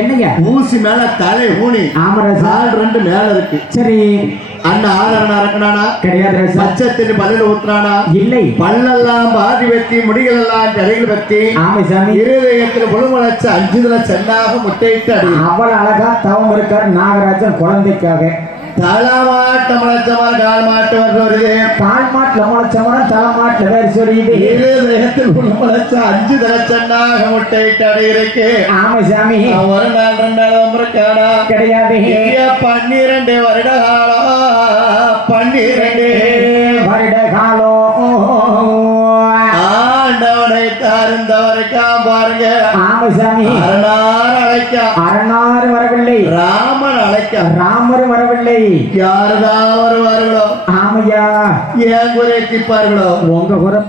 என்னையா ஊசி மேல தலை ஊனி ஆமரசால் ரெண்டு மேல இருக்கு. சரி அண்ணா ஆதரனா இறக்குனானா கிடையாது. பச்சத்தின் பல்லில் ஊத்துறானா இல்லை. பல்லெல்லாம் பாதி வெட்டி முடிகள் எல்லாம் தலைகள் வெட்டி ஆமைசாமி இருதயத்தில் முழுமலச்சு 5 சென்னாக முட்டையிட்டு அடி. அவ்வளவு அழகா தவம் இருக்கார் நாகராஜன் குழந்தைக்காக. தலமாட்ட முளைச்சவன் கால் மாட்டு வருது. கால் மாட்டுல முளைச்சவன் தலைமாட்டுல வேறு சொல்லிட்டு இருதயத்தில் முழுமலச்சு 5 சென்னாக முட்டையிட்டு அடி இருக்கு. ஆமைசாமி ஒரு நாள் 2 நாள் இருக்கானா கிடையாது. 12 வருட காலம் 12 வருட காலம் ஆண்டவனை தாருந்தவரைக்கா பாருங்க. ஆமைசாமி அரணார் அழைக்க அரணாறு வரவில்லை. ராமன் அழைக்க ராமர் வரவில்லை. யாருதான் வருவார்களோ ஆமையா ஏன் குறைத்திப்பார்களோ உங்க குரம்